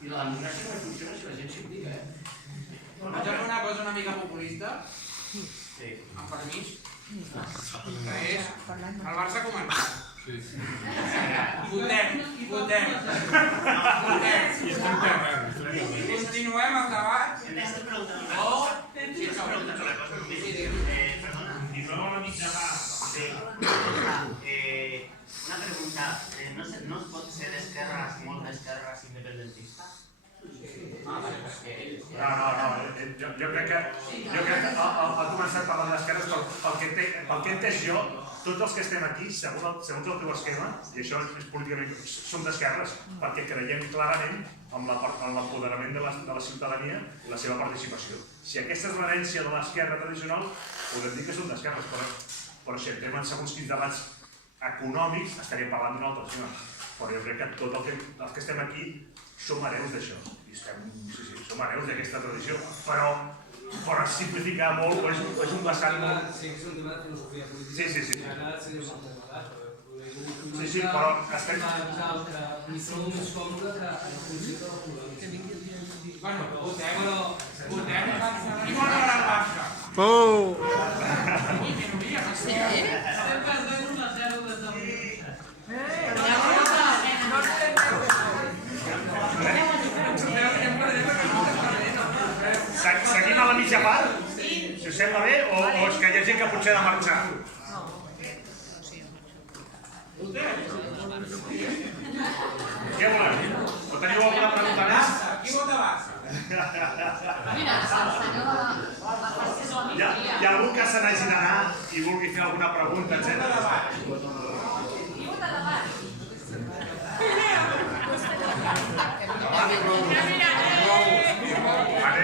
I la democràcia no funciona si la gent s'implica, Vaig a fer una cosa una mica populista, amb permís, que és el Barça començar. Votem. Continuem el debat. Perdona, una pregunta, no es pot ser d'esquerres, molt d'esquerres independentistes? No, jo crec que ha començat parlant d'esquerres pel que he entès jo, tots els que estem aquí, segons el teu esquema, i això és políticament, som d'esquerres, perquè creiem clarament en l'empoderament de la ciutadania i la seva participació. Si aquesta és l'herència de l'esquerra tradicional, podem dir que som d'esquerres, però si entrem en segons quins debats econòmics, estaríem parlant d'un altre tema. Però jo crec que tots els que estem aquí som hereus d'això. Som hereus d'aquesta tradició, però simplificar molt és un vessant molt... Sí, és un tema de filosofia política. Sí. Sí, però estem... Ni som més còmode que el concepte del color. Bueno, votem. I bona hora al Barça. Ui, minoria, no sé. Estem perdent 1-0 des d'avui. Seguim a la mitja part? Si us sembla bé, o és que hi ha gent que potser ha de marxar? Què voleu? O teniu alguna pregunta més? Qui vota Barça? Mira, el senyor de la... Hi ha algú que se n'hagi d'anar i vulgui fer alguna pregunta, etc.